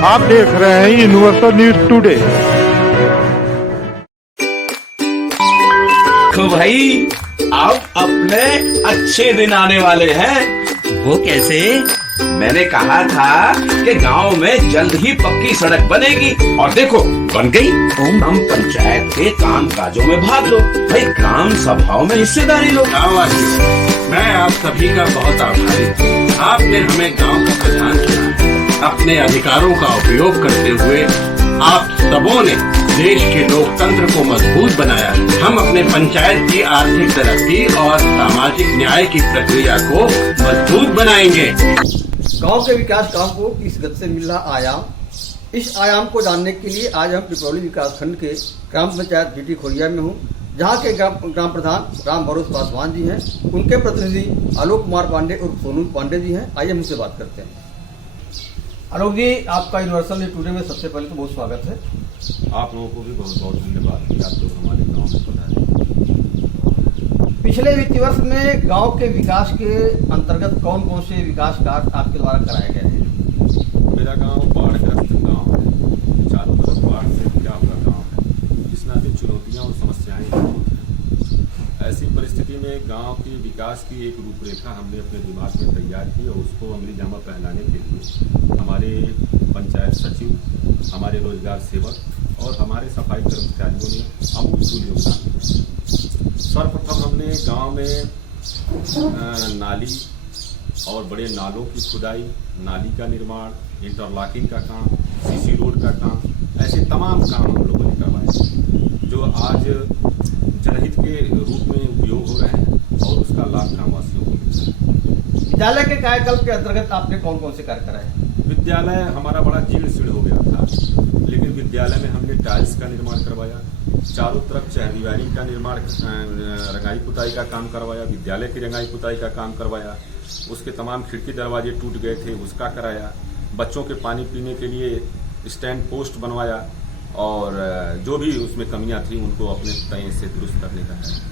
आप देख रहे हैं यूनिवर्सल न्यूज टुडे। तो भाई अब अपने अच्छे दिन आने वाले हैं। वो कैसे? मैंने कहा था कि गांव में जल्द ही पक्की सड़क बनेगी और देखो बन गई। हम पंचायत के काम काजों में भाग लो भाई, ग्राम सभाओं में हिस्सेदारी लो। गाँववासियों, मैं आप सभी का बहुत आभारी हूँ। आपने हमें गांव का प्रधान चुना। अपने अधिकारों का उपयोग करते हुए आप सबों ने देश के लोकतंत्र को मजबूत बनाया। हम अपने पंचायत की आर्थिक तरक्की और सामाजिक न्याय की प्रक्रिया को मजबूत बनाएंगे। गांव के विकास काम को किस गति से मिल रहा आयाम, इस आयाम को जानने के लिए आज हम पिपरौली विकास खंड के ग्राम पंचायत जीटी खोलिया में हूँ, जहाँ के ग्राम प्रधान राम भरोस पासवान जी हैं। उनके प्रतिनिधि आलोक कुमार पांडे और सोनू पांडे जी हैं। आइए उनसे बात करते हैं। आलोक जी, आपका यूनिवर्सल न्यूज टुडे में सबसे पहले तो बहुत स्वागत है। आप लोगों को भी बहुत बहुत धन्यवाद कि आप लोग हमारे गांव में पधारे। पिछले वित्तीय वर्ष में गांव के विकास के अंतर्गत कौन कौन से विकास कार्य आपके द्वारा कराए गए हैं? मेरा गांव बाढ़ग्रस्त गांव है, चारों तरफ बाढ़ से घिरा हुआ गांव है, जिसमें अधिक चुनौतियां और समस्याएं बहुत हैं। ऐसी परिस्थिति में गांव के विकास की एक रूपरेखा हमने अपने दिमाग में तैयार की और उसको अमली जामा पहनाने के लिए हमारे पंचायत सचिव, हमारे रोजगार सेवक और हमारे सफाई कर्मचारियों ने अमूलचूल योगदान दिया। सर्वप्रथम हमने गांव में नाली और बड़े नालों की खुदाई, नाली का निर्माण, इंटरलॉकिंग का काम, सीसी रोड का काम, ऐसे तमाम काम हम लोगों ने करवाए जो आज जनहित के रूप में उपयोग हो रहे हैं और उसका लाभ ग्रामवासियों को मिल रहा है। विद्यालय के कायाकल्प के अंतर्गत आपने कौन कौन से कार्य कराए? विद्यालय हमारा बड़ा जीर्ण शीर्ण हो गया था, लेकिन विद्यालय में हमने टाइल्स का निर्माण करवाया, चारों तरफ चहदीवारी का निर्माण, रंगाई पुताई का काम करवाया, विद्यालय की रंगाई पुताई का काम करवाया, उसके तमाम खिड़की दरवाजे टूट गए थे उसका कराया, बच्चों के पानी पीने के लिए स्टैंड पोस्ट बनवाया और जो भी उसमें कमियां थी उनको अपने तय से दुरुस्त करने का है।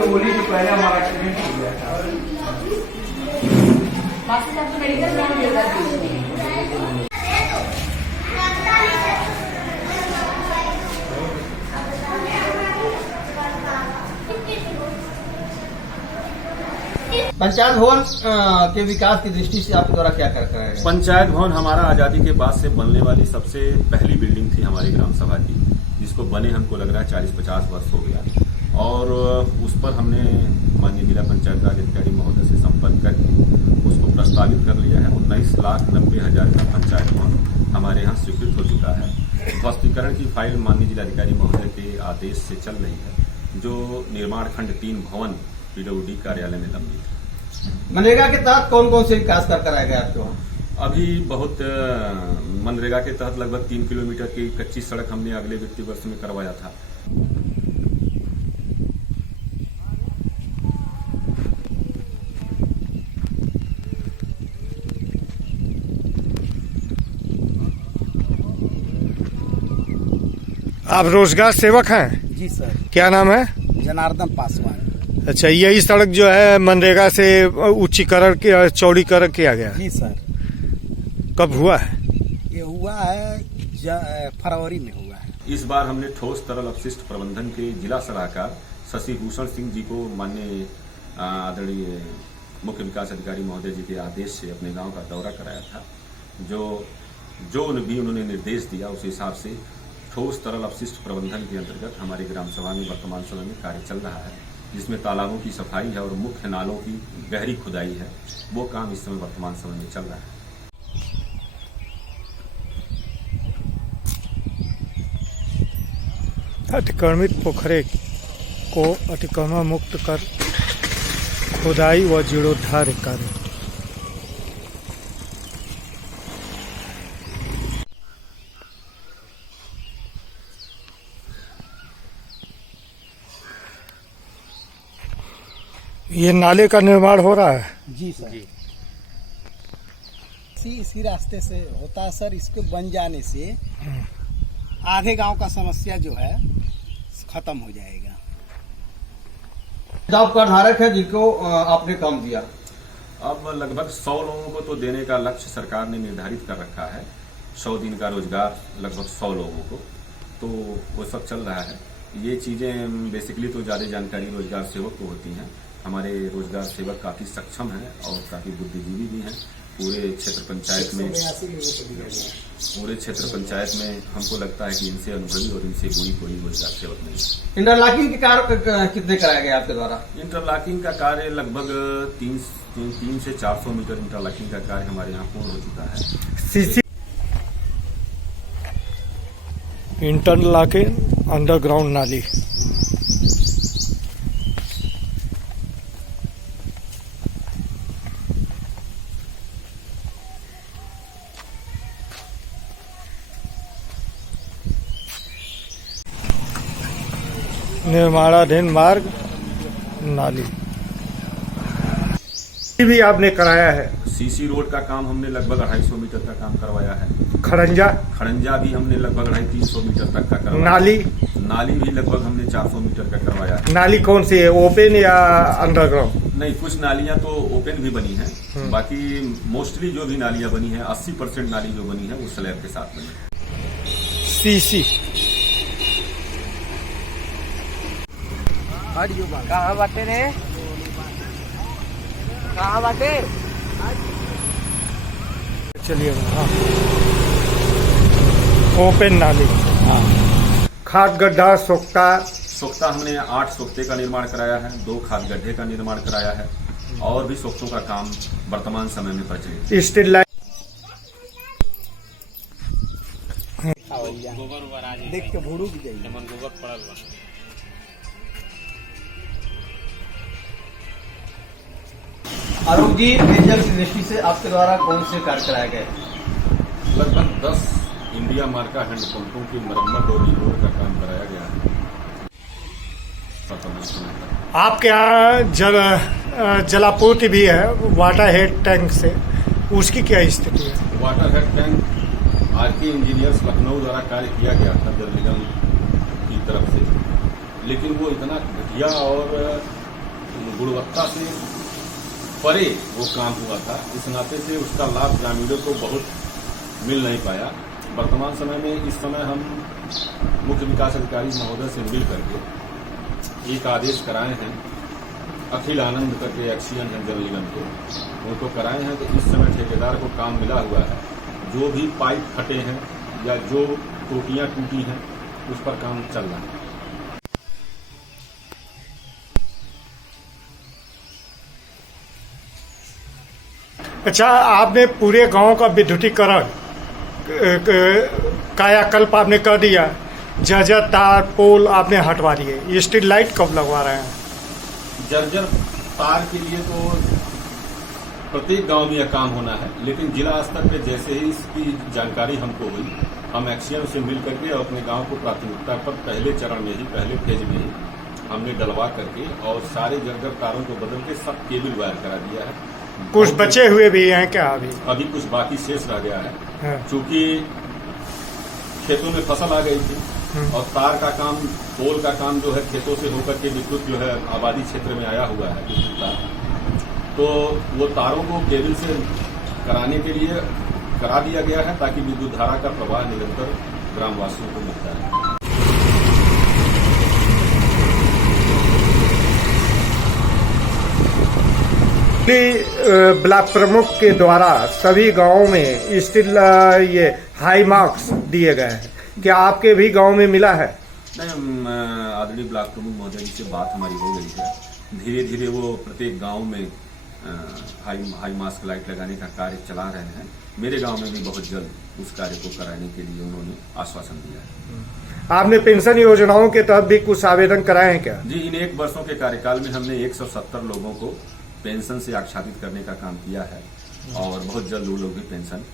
होली से पहले हमारा एक्सीडेंट हो गया था। पंचायत भवन के विकास की दृष्टि से आपके द्वारा क्या कर रहे हैं? पंचायत भवन हमारा आजादी के बाद से बनने वाली सबसे पहली बिल्डिंग थी हमारी ग्राम सभा की, जिसको बने हमको लग रहा है 40-50 वर्ष हो गया और उस पर हमने माननीय जिला पंचायत राज अधिकारी महोदय से संपर्क करके उसको प्रस्तावित कर लिया है। 19,90,000 का पंचायत भवन हमारे यहाँ स्वीकृत हो चुका है। ध्वस्तीकरण की फाइल माननीय जिलाधिकारी महोदय के आदेश से चल रही है, जो निर्माण खंड 3 भवन पीडब्ल्यूडी कार्यालय में लंबित है। मनरेगा के तहत कौन कौन से विकास कार्य कराए गए आपके वहाँ? अभी बहुत मनरेगा के तहत लगभग 3 किलोमीटर की कच्ची सड़क हमने अगले वित्तीय वर्ष में करवाया था। आप रोजगार सेवक हैं? जी सर। क्या नाम है? जनार्दन पासवान। अच्छा, यही सड़क जो है मनरेगा से उच्चीकरण के चौड़ीकरण किया गया? जी सर। कब हुआ है? ये हुआ है फरवरी में हुआ है। इस बार हमने ठोस तरल अपशिष्ट प्रबंधन के जिला सलाहकार शशि भूषण सिंह जी को माननीय आदरणीय मुख्य विकास अधिकारी महोदय जी के आदेश से अपने गांव का दौरा कराया था। जो भी उन्होंने निर्देश दिया उस हिसाब से ठोस तरल अपशिष्ट प्रबंधन के अंतर्गत हमारे ग्राम सभा में वर्तमान समय में कार्य चल रहा है, जिसमें तालाबों की सफाई है और मुख्य नालों की गहरी खुदाई है। वो काम इस समय वर्तमान समय में चल रहा है। अतिक्रमित पोखरे को अतिक्रमण मुक्त कर खुदाई व जीर्णोद्धार कार्य। ये नाले का निर्माण हो रहा है? जी सर। इसी रास्ते से होता है सर। इसको बन जाने से आधे गांव का समस्या जो है खत्म हो जाएगा। जॉब कार्ड धारक है जिनको आपने काम दिया, अब लगभग 100 लोगों को तो देने का लक्ष्य सरकार ने निर्धारित कर रखा है। 100 दिन का रोजगार लगभग 100 लोगों को, तो वो सब चल रहा है। ये चीजें बेसिकली तो ज्यादा जानकारी रोजगार सेवक को होती हैं। हमारे रोजगार सेवक काफी सक्षम हैं और काफी बुद्धिजीवी भी हैं। पूरे क्षेत्र पंचायत में हमको लगता है कि इनसे अनुभवी और इनसे गुणी कोई रोजगार सेवक नहीं है। इंटरलॉकिंग के कार्य कितने कराया गया आपके द्वारा? इंटरलॉकिंग का कार्य लगभग 300 से 400 मीटर इंटरलॉकिंग का कार्य हमारे यहाँ पूर्ण हो चुका है। सीसी इंटरलॉकिंग अंडरग्राउंड नाली। निर्माणाधीन मार्ग नाली भी आपने कराया है? सीसी रोड का काम हमने लगभग 250 मीटर का काम करवाया है। खड़ंजा भी हमने लगभग 250 मीटर तक का करवाया। नाली भी लगभग हमने 400 मीटर का करवाया है। नाली कौन सी है, ओपन या अंडरग्राउंड? नहीं, कुछ नालियां तो ओपन भी बनी हैं। बाकी मोस्टली जो भी नालियां बनी हैं 80% नाली जो बनी है वो स्लैब के साथ बनी है। सीसी कहाँ बाटे रे? कहाँ बाटे? चलिए। हाँ, ओपन नाली। हाँ, खाद गड्ढा सोख्ता हमने 8 सोख्ते का निर्माण कराया है, 2 खाद गड्ढे का निर्माण कराया है और भी सोख्तों का काम वर्तमान समय में प्रचलित है। स्टील लाइन देख के भूरू की जाइए। आरोप जी, पेयजल की दृष्टि से आपके द्वारा कौन से कार्य कराए गए? लगभग 10 इंडिया मार्का हैंडपंपों की मरम्मत और रिपोर्ट का काम कराया गया है। आपके यहाँ जलापूर्ति भी है वाटर हेड टैंक से, उसकी क्या स्थिति है? Water head tank RK engineers Lucknow द्वारा कार्य किया गया था जल निगम की तरफ से, लेकिन वो इतना घटिया और गुणवत्ता से परे वो काम हुआ था, इस नाते से उसका लाभ ग्रामीणों को बहुत मिल नहीं पाया। वर्तमान समय में इस समय हम मुख्य विकास अधिकारी महोदय से मिल करके एक आदेश कराए हैं, अखिल आनंद करके एक्सीएन है जल निगम के, उनको कराए हैं। तो इस समय ठेकेदार को काम मिला हुआ है, जो भी पाइप फटे हैं या जो टोटियां टूटी हैं उस पर काम चल रहा है। अच्छा, आपने पूरे गांव का विद्युतीकरण कायाकल्प आपने कर दिया, जर्जर तार पोल आपने हटवा दिए, स्ट्रीट लाइट कब लगवा रहे हैं? जर्जर तार के लिए तो प्रत्येक गांव में यह काम होना है, लेकिन जिला स्तर पे जैसे ही इसकी जानकारी हमको हुई, हम एक्सीएम से मिल करके और अपने गांव को प्राथमिकता पर पहले चरण में ही, पहले फेज में ही हमने डलवा करके और सारे जर्जर तारों को बदल के सब केबल वायर करा दिया है। कुछ बचे हुए भी हैं क्या अभी कुछ बाकी शेष रह गया है, हाँ। क्योंकि खेतों में फसल आ गई थी और तार का काम, पोल का काम जो है खेतों से होकर के विद्युत जो है आबादी क्षेत्र में आया हुआ है विद्युत तार, तो वो तारों को केबल से कराने के लिए करा दिया गया है ताकि विद्युत धारा का प्रवाह निरंतर ग्रामवासियों को मिलता है। ब्लॉक प्रमुख के द्वारा सभी गांवों में स्टिल ये हाई मार्क्स दिए गए हैं, क्या आपके भी गांव में मिला है? नहीं, आदरणीय ब्लॉक प्रमुख महोदय जी से बात हमारी हो गई है। धीरे धीरे वो प्रत्येक गांव में हाई मास्क लाइट लगाने का कार्य चला रहे हैं। मेरे गांव में भी बहुत जल्द उस कार्य को कराने के लिए उन्होंने आश्वासन दिया है। आपने पेंशन योजनाओं के तहत भी कुछ आवेदन कराए हैं क्या? जी, इन 1 वर्षों के कार्यकाल में हमने 170 लोगों को पेंशन से आच्छादित करने का काम किया है और बहुत जल्द वो लोग भी पेंशन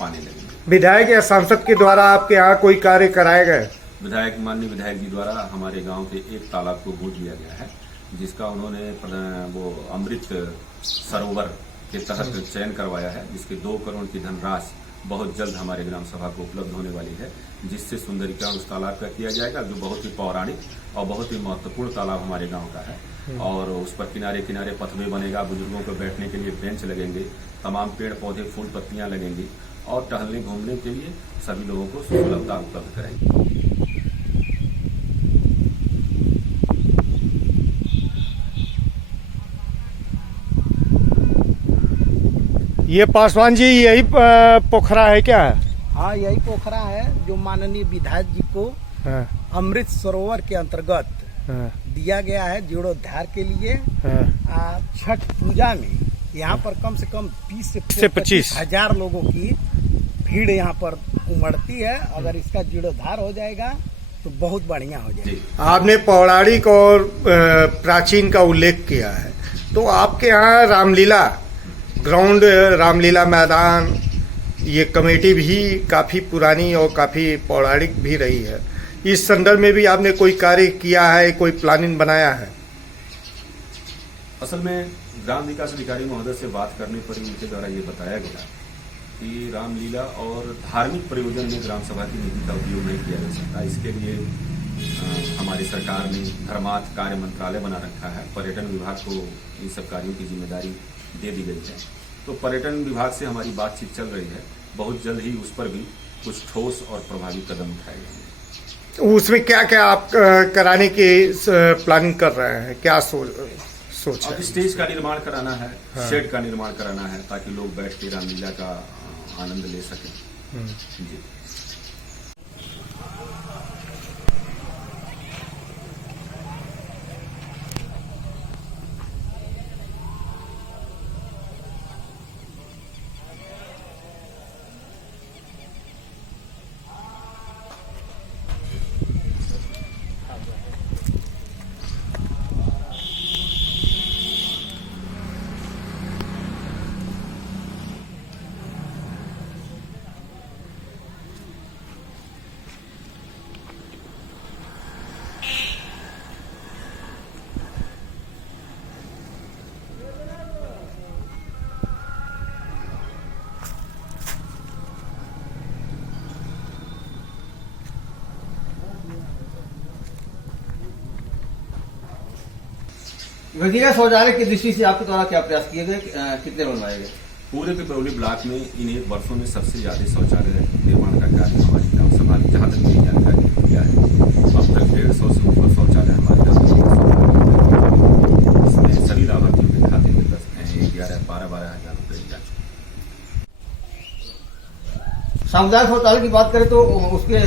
पाने लगेंगे। विधायक या सांसद के द्वारा आपके यहाँ कोई कार्य कराए गए? विधायक, माननीय विधायक जी द्वारा हमारे गांव के एक तालाब को गोद दिया गया है, जिसका उन्होंने वो अमृत सरोवर के तहत चयन करवाया है, जिसके 2 करोड़ की धनराशि बहुत जल्द हमारे ग्राम सभा को उपलब्ध होने वाली है, जिससे सुंदरीकरण उस तालाब का किया जाएगा, जो बहुत ही पौराणिक और बहुत ही महत्वपूर्ण तालाब हमारे गांव का है। और उस पर किनारे किनारे पथवे बनेगा, बुजुर्गों को बैठने के लिए बेंच लगेंगे, तमाम पेड़ पौधे फूल पत्तियां लगेंगी और टहलने घूमने के लिए सभी लोगों को सुलभता उपलब्ध कराएंगे। ये पासवान जी यही पोखरा है क्या? हाँ, यही पोखरा है जो माननीय विधायक जी को हाँ। अमृत सरोवर के अंतर्गत दिया गया है जीर्णोद्धार के लिए। छठ पूजा में यहाँ पर कम से कम 20 से 25 हजार लोगों की भीड़ यहाँ पर उमड़ती है। अगर इसका जीर्णोद्धार हो जाएगा तो बहुत बढ़िया हो जाएगा। आपने पौराणिक और प्राचीन का उल्लेख किया है, तो आपके यहाँ रामलीला ग्राउंड, रामलीला मैदान, ये कमेटी भी काफी पुरानी और काफी पौराणिक भी रही है। इस संदर्भ में भी आपने कोई कार्य किया है, कोई प्लानिंग बनाया है? असल में ग्राम विकास अधिकारी महोदय से बात करने पर ही उनके द्वारा ये बताया गया कि रामलीला और धार्मिक प्रयोजन में ग्राम सभा की निधि का उपयोग नहीं किया जा सकता। इसके लिए हमारी सरकार ने धर्मार्थ कार्य मंत्रालय बना रखा है। पर्यटन विभाग को इन सब कार्यों की जिम्मेदारी दे दी गई है, तो पर्यटन विभाग से हमारी बातचीत चल रही है। बहुत जल्द ही उस पर भी कुछ ठोस और प्रभावी कदम उठाए जाएंगे। उसमें क्या क्या आप कराने की प्लानिंग कर रहे हैं, क्या सोच है? स्टेज का निर्माण कराना है, शेड का निर्माण कराना है, ताकि लोग बैठ के रामलीला का आनंद ले सकें। जी। व्यक्तिगत शौचालय की दृष्टि से आपके द्वारा क्या प्रयास किए गए, कितने बनवाए गए? पूरे पिपरौली ब्लॉक में इन 1 वर्षों में सबसे ज्यादा शौचालय निर्माण का कार्य हमारी ग्राम सभा ने, जहाँ तक मेरी जानकारी किया है, अब तक 150 से ऊपर शौचालय हमारे ग्राम इसमें सभी लाभार्थियों के खाते में 11-12 हजार रुपये जा चुके। सामुदायिक शौचालय की बात करें तो उसके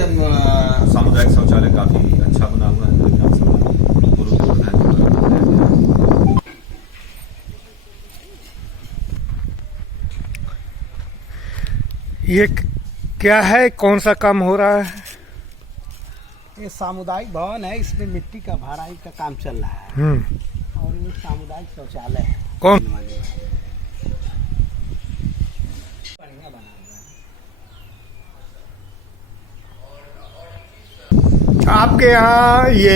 सामुदायिक शौचालय काफी अच्छा बना हुआ है मेरे ग्राम सभा में। ये क्या है, कौन सा काम हो रहा है? ये सामुदायिक भवन है, इसमें मिट्टी का भराई का काम चल रहा है और ये सामुदायिक शौचालय है। कौन? आपके यहाँ ये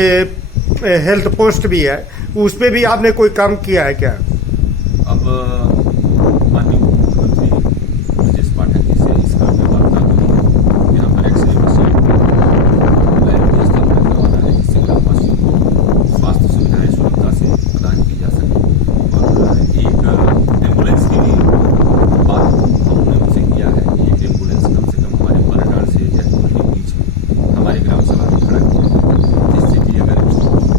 हेल्थ पोस्ट भी है, उस पे भी आपने कोई काम किया है क्या? अब माननीय मुख्यमंत्री ब्रजेश पाठक जी से इस काम में वार्ता करें। यहाँ पर एक्सरे मशीन करवाना है, जिससे ग्रामवासियों को स्वास्थ्य सुविधाएं सुलभता से प्रदान की जा सके। और एक एम्बुलेंस की भी बात हमने उनसे किया है कि एक एम्बुलेंस कम से कम हमारे बरडाल से जयपुर के बीच में हमारे ग्राम सभा में खड़ा किया, जिससे कि अगर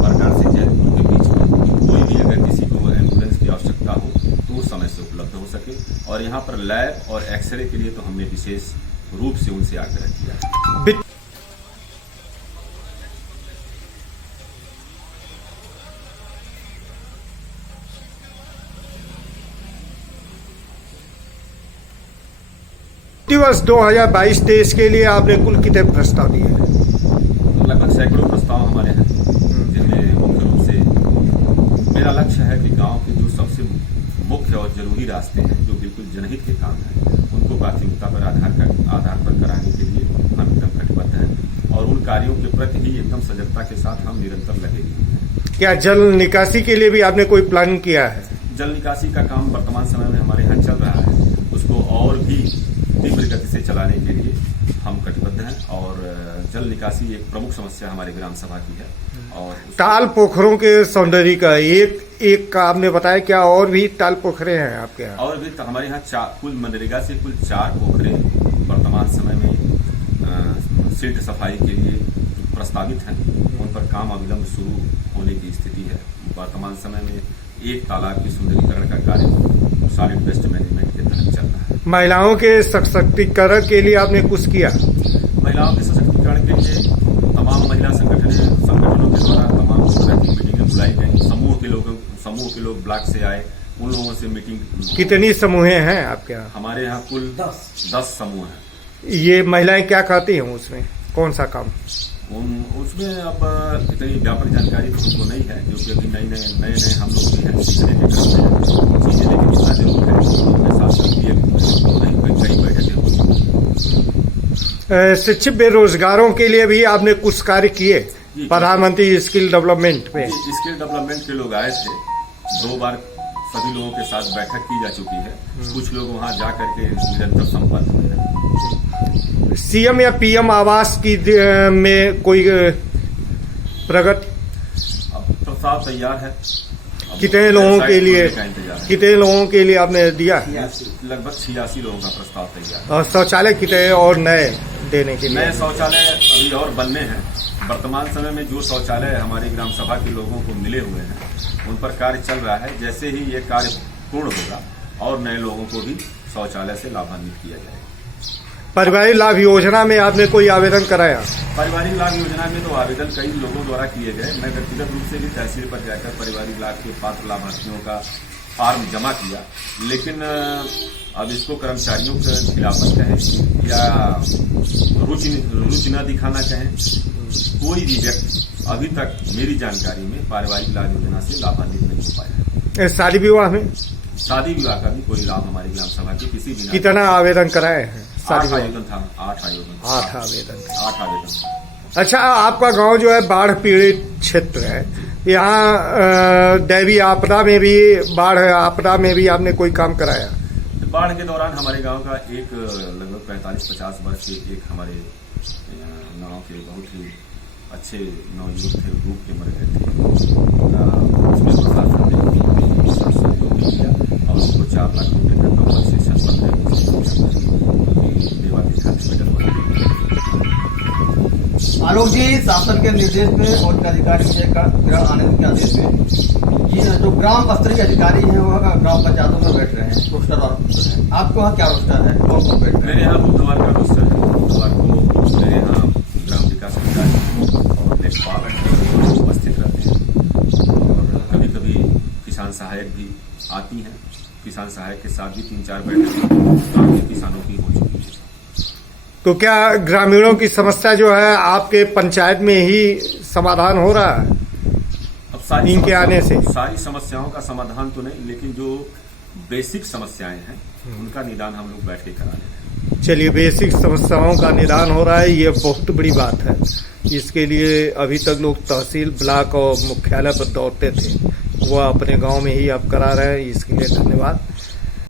बरडाल से जयपुर के बीच में कोई भी अगर किसी को एम्बुलेंस की आवश्यकता हो तो वो समय से उपलब्ध हो सके। और यहाँ पर लैब और एक्सरे के लिए तो हमने विशेष रूप से उनसे आग्रह किया है। दिवस 2022-23 के लिए आपने कुल कितने प्रस्ताव दिए हैं? लगभग सैकड़ों प्रस्ताव हमारे हैं, जिनमें मुख्य रूप से मेरा लक्ष्य है कि गांव के जो सबसे मुख्य और जरूरी रास्ते हैं, जो बिल्कुल जनहित के काम हैं, उनको प्राथमिकता पर आधार पर कराने के लिए हम एकदम कटिबद्ध हैं और उन कार्यों के प्रति ही एकदम सजगता के साथ हम निरंतर लगे हुए हैं। क्या जल निकासी के लिए भी आपने कोई प्लान किया है? जल निकासी का काम वर्तमान समय में हमारे यहाँ चल रहा है, उसको और भी तीव्र गति से चलाने के लिए हम कटिबद्ध हैं। और जल निकासी एक प्रमुख समस्या हमारे ग्राम सभा की है। और ताल पोखरों के सौंदर्य का एक का आपने बताया, क्या और भी ताल पोखरे हैं आपके यहाँ? और भी तो हमारे यहाँ कुल मनरेगा से कुल 4 पोखरे वर्तमान समय में सिल्ट सफाई के लिए प्रस्तावित हैं, उन पर काम अविलंब शुरू होने की स्थिति है। वर्तमान समय में एक तालाब की सुंदरीकरण का कार्य सॉलिड वेस्ट मैनेजमेंट के तहत चल रहा है। महिलाओं के सशक्तिकरण के लिए आपने कुछ किया? महिलाओं के सशक्तिकरण के लिए तमाम महिला संगठनों के द्वारा तमाम तरह की मीटिंगें बुलाई गई। समूह के लोग ब्लॉक से आए, उन लोगों से मीटिंग। कितनी समूहें हैं आपके यहाँ? हमारे यहाँ कुल 10 समूह हैं। ये महिलाएं क्या करती हैं उसमें, कौन सा काम? उसमें अब इतनी व्यापक जानकारी तो हमको नहीं है, क्योंकि अभी नए हम लोग भी हैं, सीखने के क्रम में चीजें, लेकिन इतना जरूर है कि उनके साथ कई बैठकें होती। शिक्षित बेरोजगारों के लिए भी आपने कुछ कार्य किए? प्रधानमंत्री स्किल डेवलपमेंट पे स्किल डेवलपमेंट के लोग आए थे, 2 बार सभी लोगों के साथ बैठक की जा चुकी है। कुछ लोग वहां जा करके निरंतर संपर्क में हैं। सीएम या पीएम आवास की में कोई प्रगति? अब प्रस्ताव तैयार है। कितने लोगों के लिए, कितने लोगों के लिए आपने दिया? लगभग 86 लोगों का प्रस्ताव तैयार है। और शौचालय कितने और नए देने के लिए? नए शौचालय अभी और बनने हैं। वर्तमान समय में जो शौचालय हमारे ग्राम सभा के लोगों को मिले हुए हैं, उन पर कार्य चल रहा है। जैसे ही ये कार्य पूर्ण होगा और नए लोगों को भी शौचालय से लाभान्वित किया जाएगा। पारिवारिक लाभ योजना में आपने कोई आवेदन कराया? पारिवारिक लाभ योजना में तो आवेदन कई लोगों द्वारा किए गए। मैं व्यक्तिगत रूप से भी तहसील पर जाकर पारिवारिक लाभ के पात्र लाभार्थियों का फॉर्म जमा किया, लेकिन अब इसको कर्मचारियों के खिलाफत कहें या रुचि न दिखाना कहें, कोई भी व्यक्ति अभी तक मेरी जानकारी में पारिवारिक लाभ योजना से लाभान्वित नहीं हो पाया। शादी विवाह में? शादी विवाह का भी कोई लाभ हमारी ग्राम सभा के किसी भी कितना आवेदन कराए हैं? 8 आवेदन था। 8 आवेदन। अच्छा, आपका गांव जो है बाढ़ पीड़ित क्षेत्र है, यहाँ दैवीय आपदा में भी, बाढ़ आपदा में भी आपने कोई काम कराया? बाढ़ के दौरान हमारे गांव का एक लगभग 45-50 वर्ष के एक हमारे गांव के बहुत ही अच्छे नवयुवक थे, डूब के मर गए थे। उसमें प्रशासन ने किया और उसको 4 लाख रुपये का कंपनसेशन आलोक जी, शासन के निर्देश में और अधिकारी का गृह आने के आदेश में ये जो ग्राम स्तरीय अधिकारी हैं वो ग्राम पंचायतों में बैठ रहे हैं, रोस्टर और आपको यहाँ क्या रोस्टर है? कौन बैठ रहे हैं? मेरे यहाँ बुधवार का रोस्टर है। बुधवार को मेरे यहाँ ग्राम विकास अधिकारी और लेखपाल उपस्थित रहते हैं और कभी कभी किसान सहायक भी आती हैं। किसान सहायक के साथ भी 3-4 बैठकें किसानों की हो चुकी है। तो क्या ग्रामीणों की समस्या जो है आपके पंचायत में ही समाधान हो रहा है? अब इनके आने से सारी समस्याओं का समाधान तो नहीं, लेकिन जो बेसिक समस्याएं हैं उनका निदान हम लोग बैठ के करा रहे हैं। चलिए, बेसिक समस्याओं का निदान हो रहा है, ये बहुत बड़ी बात है। इसके लिए अभी तक लोग तहसील, ब्लॉक और मुख्यालय पर दौड़ते थे, वो अपने गांव में ही अब करा रहे हैं। इसके लिए धन्यवाद।